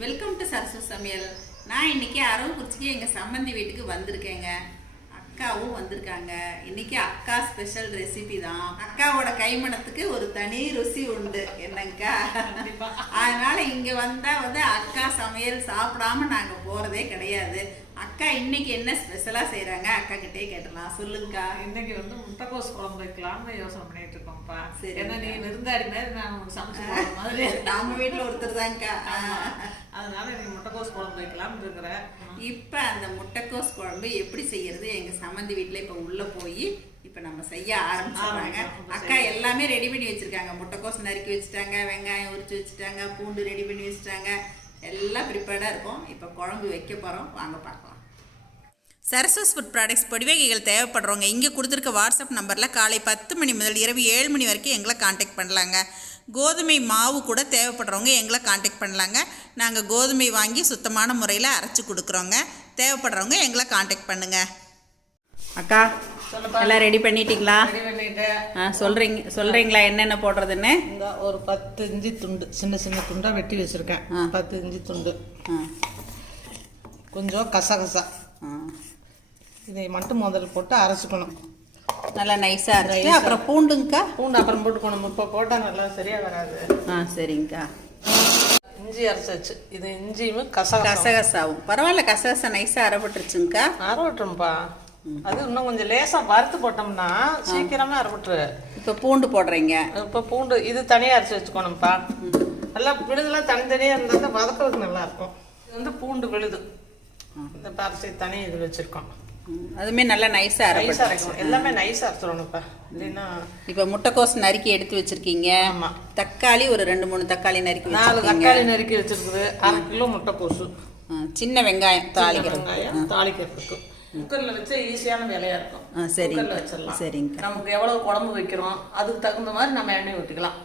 Welcome to Sarasu சமையல். நான் இன்னைக்கு அரவக்குறிச்சிக்கு எங்கள் சம்மந்தி வீட்டுக்கு வந்திருக்கேங்க. அக்காவும் வந்திருக்காங்க. இன்னைக்கு அக்கா ஸ்பெஷல் ரெசிபி தான். அக்காவோட கைமணத்துக்கு ஒரு தனி ருசி உண்டு என்னங்கக்கா. அதனால இங்கே வந்தால் அக்கா சமையல் சாப்பிடாம நாங்கள் போகிறதே கிடையாது. அக்கா இன்னைக்கு என்ன ஸ்பெஷலாக செய்கிறாங்க அக்கா கிட்டே கேட்டலாம். சொல்லுங்கக்கா. இன்னைக்கு முட்டைக்கோஸ் குழம்பு வைக்கலாம்னு யோசனை பண்ணிட்டு இருக்கோம்ப்பா. சரி, ஏன்னா நீ விருந்தாடி மாதிரி நான் உங்களுக்கு சமைச்சு போகிற மாதிரி நம்ம வீட்டில் ஒருத்தர் தான்க்கா. அதனால நீ முட்டைக்கோஸ் குழம்பு வைக்கலாம்னு இருக்கிறேன். இப்போ அந்த முட்டைக்கோஸ் குழம்பு எப்படி செய்யறது எங்கள் சம்மந்தி வீட்டில் இப்போ உள்ளே போய் இப்போ நம்ம செய்ய ஆரம்பிச்சிடுறாங்க. அக்கா எல்லாமே ரெடி பண்ணி வச்சுருக்காங்க. முட்டைக்கோஸ் நறுக்கி வச்சுட்டாங்க, வெங்காயம் உரிச்சு வச்சுட்டாங்க, பூண்டு ரெடி பண்ணி வச்சுட்டாங்க. எல்லாம் ப்ரிப்பேர்டாக இருக்கும். இப்போ குழம்பு வைக்க போகிறோம், வாங்க பார்க்கலாம். சரஸ்வஸ் ஃபுட் ப்ராடக்ட்ஸ் பொடிவகைகள் தேவைப்படுறவங்க இங்கே கொடுத்துருக்க வாட்ஸ்அப் நம்பரில் காலை 10 மணி முதல் இரவு 7 மணி வரைக்கும் எங்களை காண்டாக்ட் பண்ணலாங்க. கோதுமை மாவு கூட தேவைப்படுறவங்க எங்களை காண்டாக்ட் பண்ணலாங்க. நாங்கள் கோதுமை வாங்கி சுத்தமான முறையில் அரைச்சி கொடுக்குறோங்க. தேவைப்படுறவங்க எங்களை காண்டாக்ட் பண்ணுங்கள். அக்கா எல்லாம் ரெடி பண்ணிட்டீங்களா? சொல்கிறீங்களா என்னென்ன போடுறதுன்னு? இந்த ஒரு 10 இஞ்சி துண்டு சின்ன சின்ன துண்டாக வெட்டி வச்சுருக்கேன். 10 இஞ்சி துண்டு, கொஞ்சம் கசகசா, இதை மட்டும் முதல்ல போட்டு அரைச்சிக்கணும். நல்லா நைஸாக அரைச்சி அப்புறம் பூண்டுங்கக்கா. பூண்டு அப்புறம் போட்டுக்கணும். இப்போ போட்டால் நல்லா சரியாக வராது. சரிங்கக்கா. இஞ்சி அரைச்சாச்சு. இது இஞ்சியும் கசகசாவும் பரவாயில்ல. கசகசா நைஸாக அரைப்பட்டுருச்சுங்கக்கா. அரைப்பட்டுரும்பா. அது இன்னும் கொஞ்சம் லேசாக வறுத்து போட்டோம்னா சீக்கிரமே அரைப்பட்டுரு. இப்போ பூண்டு போடுறீங்க. இப்போ பூண்டு இது தனியாக அரைச்சி வச்சுக்கணும்ப்பா. நல்லா விழுதுலாம் தனித்தனியாக இருந்தால் தான் வதக்கிறதுக்கு நல்லாயிருக்கும். இது பூண்டு விழுது இந்த பரிசை தனி இது வச்சுருக்கோம். அதுவுமே நல்லா நைஸாக அரைக்கணும். எல்லாமே நைஸாக அரைச்சிடணும்ப்பா. இல்லைன்னா இப்போ முட்டைக்கோஸ் நறுக்கி எடுத்து வச்சுருக்கீங்க. ஆமாம். தக்காளி ஒரு 2-3 தக்காளி நறுக்கி 4 தக்காளி நறுக்கி வச்சுருக்குது. 1/2 கிலோ முட்டைக்கோசு, சின்ன வெங்காயம் தாளிக்கிறதுக்கு குக்கரில் வச்சா ஈஸியான வேலையாக இருக்கும். சரிங்க வச்சிடலாம். சரிங்க. நமக்கு எவ்வளோ குழம்பு வைக்கிறோம் அதுக்கு தகுந்த மாதிரி நம்ம எண்ணெய் ஊற்றிக்கலாம்.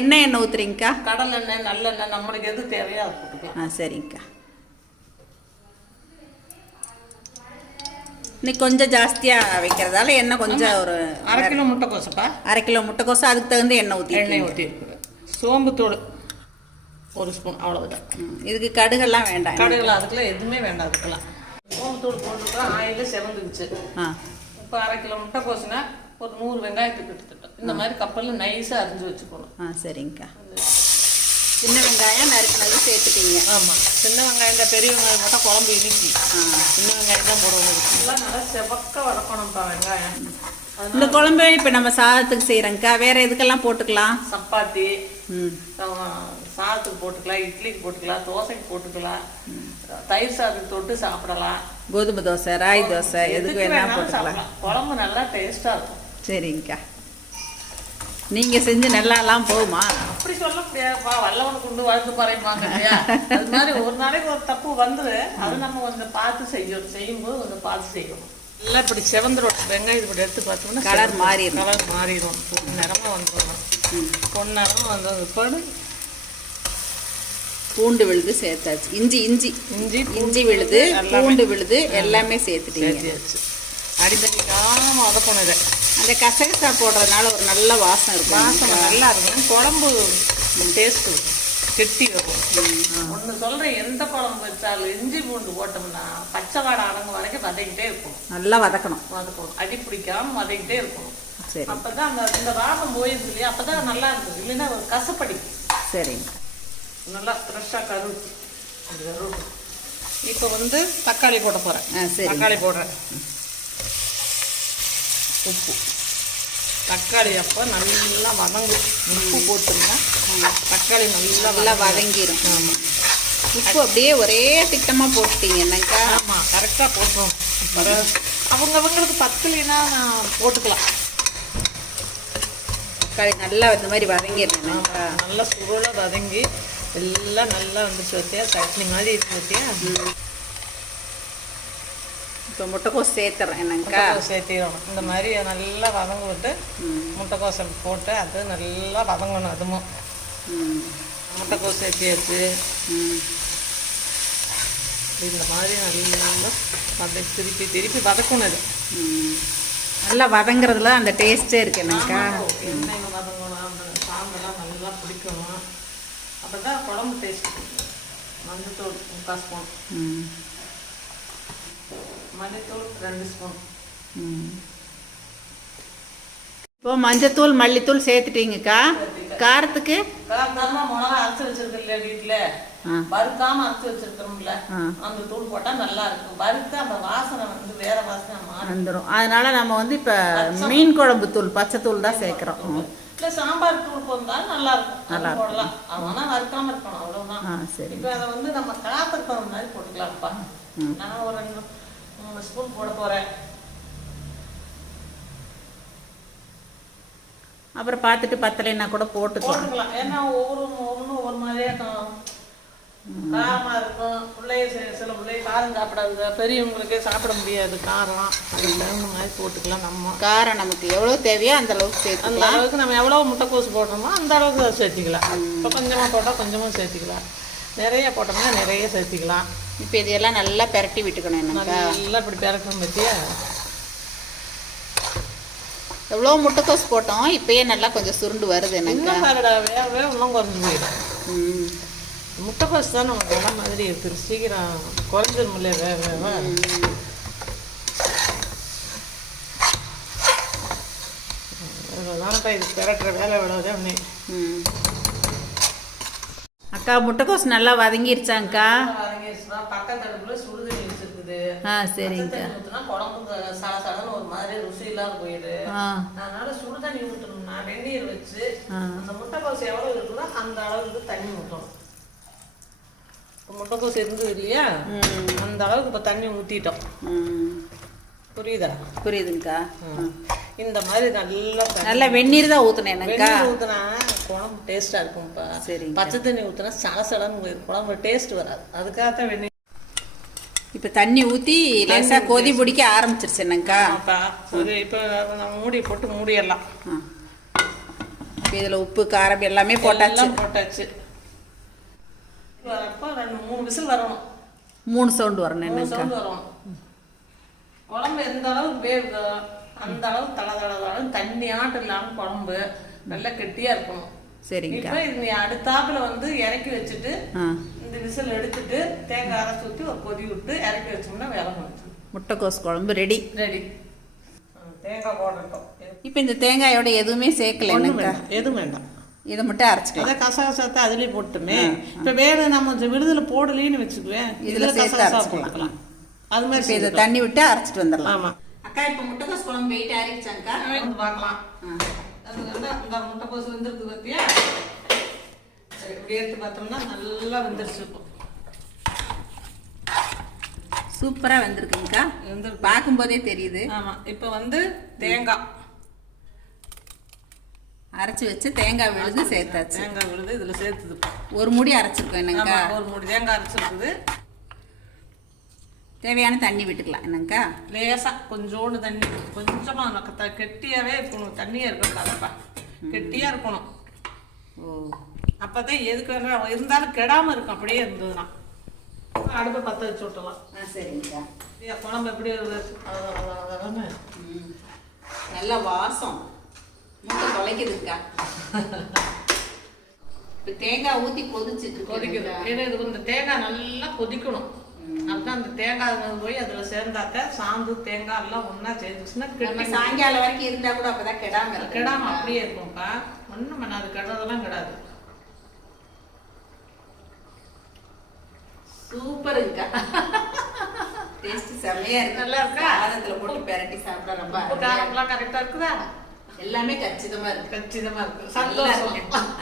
எண்ணெய் ஊற்றுறீங்கக்கா? கடல் எண்ணெய், நல்லெண்ணெய், நம்மளுக்கு எது தேவையோ அது போட்டுக்கலாம். சரிங்கக்கா. இன்னைக்கு கொஞ்சம் ஜாஸ்தியாக வைக்கிறதால எண்ணெய் கொஞ்சம் ஒரு 1/2 கிலோ முட்டைக்கோசப்பா. 1/2 கிலோ முட்டைக்கோசு அதுக்கு தகுந்த எண்ணெய் ஊற்றிருக்கு. சோம்பு தூள் 1 ஸ்பூன், அவ்வளோதான். இதுக்கு கடுகெல்லாம் வேண்டாம். கடுகுலாம் அதுக்கெல்லாம் எதுவுமே வேண்டாம். அதுக்கெல்லாம் சோம்பு தூள் போட்டுருக்கோம். ஆயிலில் செவந்துக்குச்சு. இப்போ 1/2 கிலோ முட்டைக்கோசுனா ஒரு 100 வெங்காயத்துக்கு எடுத்துட்டோம். இந்த மாதிரி கப்பலில் நைஸாக அரிஞ்சு வச்சுக்கணும். சரிங்கக்கா. சின்ன வெங்காயம் நறுக்கினது சேர்த்துட்டீங்க. ஆமாம். சின்ன வெங்காயம் இந்த பெரிய வெங்காயம் மட்டும் குழம்பு இனிக்கி சின்ன வெங்காயம் தான் போடுவோம். எல்லாம் நல்லா செவக்க வதக்கணும்ப்பா வெங்காயம். இந்த குழம்பு இப்போ நம்ம சாதத்துக்கு செய்கிறோங்க்கா. வேறு எதுக்கெல்லாம் போட்டுக்கலாம்? சப்பாத்தி, சாதத்துக்கு போட்டுக்கலாம், இட்லிக்கு போட்டுக்கலாம், தோசைக்கு போட்டுக்கலாம், தயிர் சாதத்துக்கு தொட்டு சாப்பிடலாம். கோதுமை தோசை, ராய் தோசை, எதுக்கு வேணாலும் போட்டுக்கலாம். குழம்பு நல்லா டேஸ்ட்டாக இருக்கும். சரிங்கக்கா. நீங்கள் செஞ்சு நல்லாலாம் போகுமா? அப்படி சொல்ல முடியாதுப்பா. வல்லவனுக்கு கொண்டு வாழ்ந்து குறைப்பாங்க இல்லையா? அது மாதிரி ஒரு நாளைக்கு ஒரு தப்பு வந்துடு. அது நம்ம கொஞ்சம் பார்த்து செய்யும்போது கொஞ்சம் பார்த்து செய்யணும். எல்லாம் இப்படி செவந்துடும். வெங்காயம் இப்படி எடுத்து பார்த்தோம்னா கலர் மாறிடும். நிறமாக வந்துடும். பொன்னிறமாக வந்தது பாடு. பூண்டு விழுது சேர்த்தாச்சு. இஞ்சி விழுது, பூண்டு விழுது எல்லாமே சேர்த்துட்டீங்க. அடித்தடிக்காமல் வதக்கணும். இதை அந்த கசகசா போடுறதுனால ஒரு நல்ல வாசம் இருக்கும். வாசம் நல்லா இருக்கும். குழம்பு டேஸ்ட்டு கெட்டி இருக்கும். ஒன்று சொல்கிறேன், எந்த குழம்பு வச்சாலும் இஞ்சி பூண்டு போட்டோம்னா பச்சை வாடை அடங்கு வரைக்கும் வதக்கிட்டே இருக்கணும். நல்லா வதக்கணும். அடி பிடிக்காமல் வதக்கிட்டே இருக்கணும். சரி. அப்போ தான் இந்த வாசம் போயிருக்கு இல்லையா? அப்போ தான் நல்லா இருக்கும். இல்லைன்னா ஒரு கசப்படி. சரிங்க. நல்லா ஃப்ரெஷ்ஷாக கருவு. இப்போ தக்காளி போட போகிறேன். சரி, தக்காளி போடுறேன். உப்பு, தக்காளி அப்போ நல்லா வதங்கும். உப்பு போட்டுருங்க. தக்காளி நல்லா வதங்கிடும். ஆமாம். உப்பு அப்படியே ஒரே திட்டமாக போட்டுட்டீங்க என்னக்கா? ஆமாம், கரெக்டாக போட்டுரும். அவங்களுக்கு பத்தலைன்னா நான் போட்டுக்கலாம். தக்காளி நல்லா இந்த மாதிரி வதங்கிடுறேன். நல்லா சுருளாக வதங்கி எல்லாம் நல்லா வந்துச்சு பார்த்தியா? சட்னி மாதிரி இருக்கு பார்த்தியா? இப்போ முட்டைக்கோஸ் சேர்த்துறேன் என்னங்கக்கா? சேர்த்திடணும். இந்த மாதிரி நல்லா வதங்க விட்டு முட்டைக்கோசை போட்டு அது நல்லா வதங்கணும். அதுவும் முட்டைக்கோஸ் சேர்த்தியாச்சு. இந்த மாதிரி நல்லா திருப்பி வதக்கணும். இது நல்லா வதங்குறதுல அந்த டேஸ்ட்டே இருக்கு என்னங்கக்கா? எண்ணெய் வதங்கணும். அந்த சாம்பெல்லாம் நல்லா பிடிக்கணும். அப்போ தான் குழம்பு டேஸ்ட். மஞ்சத்தூள் 3/4 ஸ்பூன், மல்லித்தூள் 2 ஸ்பூன். இப்போ மஞ்சத்தூள் மல்லித்தூள் சேர்த்துட்டீங்கக்கா. காரத்துக்கு காரமா மிளகா அரைச்சி வச்சிருக்கு இல்லையா வீட்டில், வறுக்காம அரைச்சி வச்சிருக்கிறோம்ல, அந்த தூள் போட்டால் நல்லா இருக்கும். வறுத்து அந்த வாசனை வந்து வேற வாசனை வந்துடும். அதனால நம்ம வந்து இப்போ மீன் குழம்பு தூள் பச்சை தூள் தான் சேர்க்குறோம். இல்லை சாம்பார் தூள் போட்டாலும் நல்லா இருக்கும், நல்லா போடலாம். ஆனால் வறுக்காம இருக்கணும், அவ்வளோதான். சரி. இப்போ அதை வந்து நம்ம காரத்துக்கு தகுந்த மாதிரி போட்டுக்கலாம்ப்பா. நான் ஒரு 2-3 ஸ்பூன் போட போகிறேன். அப்புறம் பார்த்துட்டு பத்தலைன்னா கூட போட்டுக்கலாம். ஏன்னா ஒவ்வொரு மாதிரியே காரமாக இருக்கும். பிள்ளைய சில பிள்ளைய காரம் சாப்பிடாது, பெரியவங்களுக்கே சாப்பிட முடியாது காரம். அதுக்கு தகுந்த மாதிரி போட்டுக்கலாம். நம்ம காரம் நமக்கு எவ்வளோ தேவையோ அந்த அளவுக்கு சேர்த்து, அந்த அளவுக்கு நம்ம எவ்வளோ முட்டைக்கோசு போடுறோமோ அந்த அளவுக்கு அதை சேர்த்திக்கலாம். இப்போ கொஞ்சமாக போட்டால் கொஞ்சமாக சேர்த்திக்கலாம், நிறைய போட்டோம்னா நிறைய சேர்த்திக்கலாம். இப்போ இதையெல்லாம் நல்லா பெரட்டி விட்டுக்கணும். என்னக்கா நல்லா இப்படி பெரட்டணும் பற்றியா? எவ்வளோ முட்டைக்கோஸ் போட்டோம், இப்பயே நல்லா கொஞ்சம் சுருண்டு வருது. இன்னும் இன்னும் குறைஞ்சி போயிடும். முட்டைக்கோஸ் தான் நமக்கு இடம் மாதிரி இருக்குது, சீக்கிரம் குறைஞ்சிரும் இல்லையா? தானப்பா இது பெரட்டுற வேலை விடாதே ஒன்று. அக்கா முட்டைக்கோஸ் நல்லா வதங்கிருச்சாங்க்கா? வதங்கிருச்சுன்னா பக்கத்து அடுப்புல சுடுதண்ணி வச்சிருக்குது. சரிங்கக்கா. ஊற்றினா குழம்புக்கு சடன்னு ஒரு மாதிரி ருசி இல்லாத போயிடுது. அதனால சுடுதண்ணி ஊற்றணும்னா வெந்நீர் வச்சு அந்த முட்டைக்கோஸ் எவ்வளோ இருக்குதோ அந்த அளவுக்கு தண்ணி ஊற்றணும். முட்டைக்கோஸ் இருந்தது இல்லையா, அந்த அளவுக்கு இப்போ தண்ணி ஊற்றிட்டோம். புரியுதா? புரியுதுங்கக்கா. இந்த மாதிரி நல்லா வெந்நீர் தான் ஊற்றினேன். ஊற்றினா குழம்பு டேஸ்ட்டாக இருக்கும்ப்பா. சரி. பச்சை தண்ணி ஊற்றினா சடசடன்னு குழம்பு டேஸ்ட் வராது, அதுக்காகத்தான் வெந்நீர். இப்போ தண்ணி ஊற்றி லேசாக கொதி பிடிக்க ஆரம்பிச்சிருச்சு. என்னங்கக்கா இப்போ நம்ம மூடி போட்டு மூடிடலாம். இப்போ இதில் உப்பு காரம் எல்லாமே போட்டாச்சு. வரப்போ 2-3 விசில் வரணும். 3 சவுண்டு வரணும். 3 சவுண்டு வரணும். குழம்பு எந்த அளவுக்கு வேகுதோ அந்த அளவுக்கு தளதளன்னு தண்ணி ஆட்டம் இல்லாமல் குழம்பு நல்லா கெட்டியாக இருக்கணும். சரிங்க. இப்போ இது நீ அடுத்தாப்புல வந்து இறக்கி வச்சுட்டு இந்த விசில் எடுத்துட்டு தேங்காய் அரைச்சி ஊற்றி ஒரு கொதி விட்டு இறக்கி வச்சோம்னா வேலை முடிச்சு முட்டைக்கோஸ் குழம்பு ரெடி. தேங்காய் போடட்டும். இப்போ இந்த தேங்காயோட எதுவுமே சேர்க்கல. எதுவும் வேண்டாம், இதை மட்டும் அரைச்சிக்கலாம். அதை கசகசத்தை அதுலேயே போட்டுமே. இப்போ வேறு நம்ம விடுதலை போடலேன்னு வச்சுக்குவேன், இதில் கசகசா போட்டுக்கலாம். அது மாதிரி இதை தண்ணி விட்டு அரைச்சிட்டு வந்துடலாம். ஆமாம் அக்கா. இப்போ முட்டைக்கோஸ் குழம்பு வெயிட் ஆறிச்சாங்க்கா? பார்க்கலாம். அது வந்து இந்த முட்டைக்கோஸ் வெந்திருக்கு பார்த்தியா? இப்படி எடுத்து பார்த்தோம்னா நல்லா வெந்துருச்சு. இப்போ சூப்பராக வெந்திருக்குங்கக்கா. பார்க்கும்போதே தெரியுது. ஆமாம். இப்போ வந்து தேங்காய் அரைச்சி வச்சு தேங்காய் விழுது சேர்த்தாச்சு. தேங்காய் விழுது இதில் சேர்த்துது. ஒரு மூடி அரைச்சிருக்கோம். என்னங்கக்கா? ஒரு மூடி தேங்காய் அரைச்சிருக்குது. தேவையான தண்ணி விட்டுக்கலாம். என்னங்கக்கா? லேசாக கொஞ்சோண்டு தண்ணி, கொஞ்சமாக கெட்டியாகவே இருக்கணும். தண்ணியாக இருக்கக்கூடாதுப்பா, கெட்டியாக இருக்கணும். அப்போ தான் எதுக்கு வேணா இருந்தாலும் கெடாமல் இருக்கும். அப்படியே இருந்ததுன்னா அடுப்பை பற்ற வச்சு விட்டலாம். சரிங்கக்கா. குழம்பு எப்படி நல்ல வாசம் மூட்டை தொலைக்குதுக்கா. இப்போ தேங்காய் ஊற்றி கொதிக்குது. ஏன்னா இது இந்த தேங்காய் நல்லா கொதிக்கணும். அதுதான் அந்த தேங்காய் போய் அதில் சேர்ந்தாக்க சாந்து தேங்காய் எல்லாம் ஒன்றா சேர்ந்துச்சுன்னா சாயங்காலம் வரைக்கும் இருந்தால் கூட அப்போதான் கெடாம அப்படியே இருக்கும்ப்பா. ஒன்றும் பண்ணாது, கெடாதெல்லாம் கெடாது. சூப்பருங்கக்கா. டேஸ்ட் செம்மையா இருக்கு. நல்லா இருக்கா? சாதத்துல போட்டு பெரட்டி சாப்பிட ரொம்ப காரம்லாம் கரெக்டாக இருக்குதா? எல்லாமே கச்சிதமா இருக்கு. கச்சிதமா இருக்கு. சந்தோஷம்.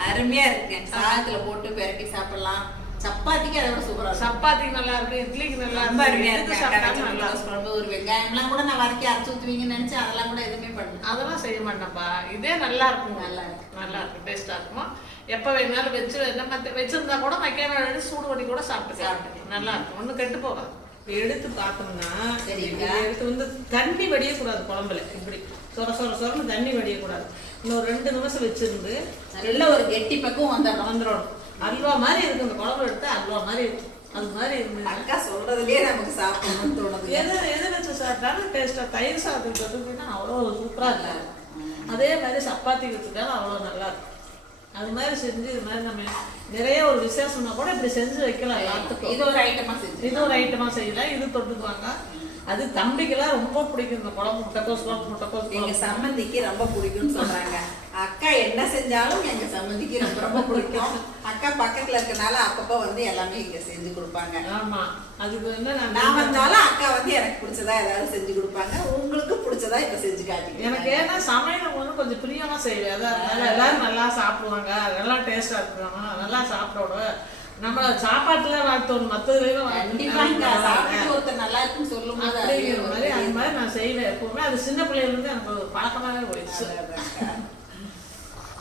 அருமையா இருக்கு. சாதத்துல போட்டு பெரட்டி சாப்பிடலாம். சப்பாத்திக்கு அதை விட சூப்பரா. சப்பாத்திக்கு நல்லா இருக்கு, இட்லிக்கு நல்லா ரொம்ப அருமையா இருக்கு. ஒரு வெங்காயம்லாம் கூட நான் வதக்கி அரைச்சி ஊற்றுவீங்கன்னு நினைச்சேன். அதெல்லாம் கூட எதுவுமே பண்ணல. அதெல்லாம் செய்ய மாட்டேன்ப்பா. இதே நல்லா இருக்கும். நல்லா இருக்கும், டேஸ்டா இருக்குமா. எப்போ வேணாலும் வச்சு நம்ம வச்சிருந்தா கூட வைக்காம எடுத்து சூடு பண்ணி கூட சாப்பிட்டு நல்லா இருக்கும். ஒன்றும் கெட்டு போகாது. எடுத்து பார்த்தோம்னா எடுத்து வந்து தண்ணி வடியக்கூடாது குழம்புல. இப்படி சொரன்னு தண்ணி வடியக்கூடாது. இன்னும் 2 நிமிஷம் வச்சிருந்து நல்ல ஒரு கெட்டி பக்கம் வந்துடும். அல்வா மாதிரி இருக்கு. இந்த குழம்பு எடுத்து அல்வா மாதிரி இருக்கும். அது மாதிரி இருந்து அக்கா சொல்றதுலயே நமக்கு சாப்பிடணும்னு தோணுது. எது வச்சு சாப்பிட்டாலும் டேஸ்டா. தயிர் சாதத்துக்கு வந்து அவ்வளோ சூப்பராக இல்லை. அதே மாதிரி சப்பாத்தி வச்சுட்டாலும் அவ்வளோ நல்லா இருக்கும். அது மாதிரி செஞ்சு இது மாதிரி நம்ம நிறைய ஒரு விசேஷம்னா கூட இப்படி செஞ்சு வைக்கலாம் எல்லாத்துக்கும். இது ஒரு ஐட்டமா செஞ்சு இது ஒரு ஐட்டமா செய்யலாம். இது தொட்டுக்குவாங்க. அது தம்பிக்கெல்லாம் ரொம்ப பிடிக்கும் இந்த குழம்பு, முட்டைக்கோஸ் குழம்பு. முட்டைக்கோஸ் எங்க சம்மந்திக்கு ரொம்ப பிடிக்கும்னு சொல்றாங்க. அக்கா என்ன செஞ்சாலும் எங்க சம்மந்திக்கு ரொம்ப ரொம்ப பிடிக்கும். அக்கா பக்கத்துல இருக்கனால அப்பப்போ வந்து எல்லாமே இங்க செஞ்சு கொடுப்பாங்க. ஆமா, அதுக்கு வந்து நான் வந்தாலும் அக்கா வந்து எனக்கு பிடிச்சதா ஏதாவது செஞ்சு கொடுப்பாங்க. உங்களுக்கு பிடிச்சதா இப்ப செஞ்சு காட்டிங்க. எனக்கு ஏன்னா சமையல் வந்து கொஞ்சம் பிரியமா செய்வேன். அதனால எல்லாரும் நல்லா சாப்பிடுவாங்க, நல்லா டேஸ்டா இருக்காங்க, நல்லா சாப்பிடணும். நம்ம சாப்பாட்டுல வாழ்த்தோம், மற்றதுலையும் ஒருத்தர் நல்லா இருக்குன்னு சொல்லும் போது அது மாதிரி நான் செய்வேன் எப்பவுமே. அது சின்ன பிள்ளைல இருந்து எனக்கு ஒரு பழக்கமாவே போயிடுச்சு.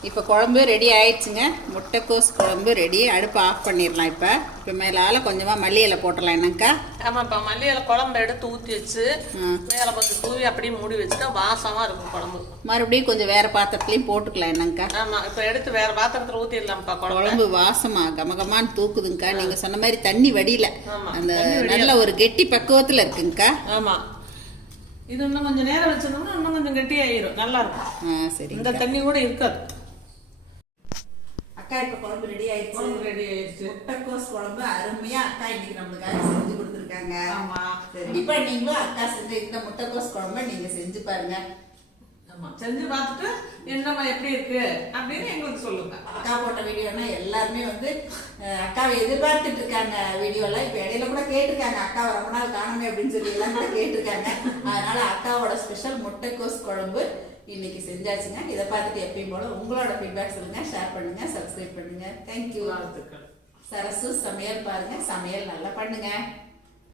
இப்போ குழம்பு ரெடி ஆயிடுச்சுங்க. முட்டைக்கோஸ் குழம்பு ரெடி. அடுப்பு ஆஃப் பண்ணிடலாம். இப்போ மேலால கொஞ்சமாக மல்லி இலை போட்டுடலாம். என்னக்கா? ஆமாப்பா, மல்லி இலை குழம்பு எடுத்து ஊற்றி வச்சு மேலே கொஞ்சம் தூவி அப்படியே மூடி வச்சுட்டா வாசமாக இருக்கும் குழம்பு. மறுபடியும் கொஞ்சம் வேற பாத்திரத்துலையும் போட்டுக்கலாம். என்னங்கக்கா? ஆமாம், இப்போ எடுத்து வேற பாத்திரத்தில் ஊற்றிடலாம்ப்பா. குழம்பு வாசமா கமகமான்னு தூக்குதுங்கக்கா. நீங்கள் சொன்ன மாதிரி தண்ணி வடியில அந்த நல்ல ஒரு கெட்டி பக்குவத்தில் இருக்குங்கக்கா. ஆமாம், இது இன்னும் கொஞ்சம் நேரம் வச்சிருந்தோம்னா இன்னும் கொஞ்சம் கெட்டியாயிரும், நல்லா இருக்கும். சரி, இந்த தண்ணி கூட இருக்காது. அக்கா இப்போ குழம்பு ரெடி ஆயிடுச்சு. முட்டைக்கோஸ் குழம்பு அருமையா அக்கா இன்னைக்கு நம்மளுக்காக செஞ்சு கொடுத்துருக்காங்க. ஆமா, கண்டிப்பா நீங்களும் அக்கா செஞ்ச இந்த முட்டைக்கோஸ் குழம்பு நீங்க செஞ்சு பாருங்க. ஆமா, செஞ்சு பார்த்துட்டு என்னம்மா எப்படி இருக்கு அப்படின்னு எங்களுக்கு சொல்லுங்க. அக்கா போட்ட வீடியோனா எல்லாருமே வந்து அக்காவை எதிர்பார்த்துட்டு இருக்காங்க. வீடியோல இப்ப இடையில கூட கேட்டிருக்காங்க, அக்காவை ரொம்ப நாள் காணுமே அப்படின்னு சொல்லி எல்லாம் கூட கேட்டிருக்காங்க. அதனால அக்காவோட ஸ்பெஷல் முட்டைக்கோஸ் குழம்பு இன்னைக்கு செஞ்சாச்சுங்க. இதை பார்த்துட்டு எப்பயும் போல உங்களோட ஃபீட்பேக் சொல்லுங்க, ஷேர் பண்ணுங்க, சப்ஸ்கிரைப் பண்ணுங்க. தேங்க்யூ. சரசு சமையல் பாருங்க, சமையல் நல்லா பண்ணுங்க.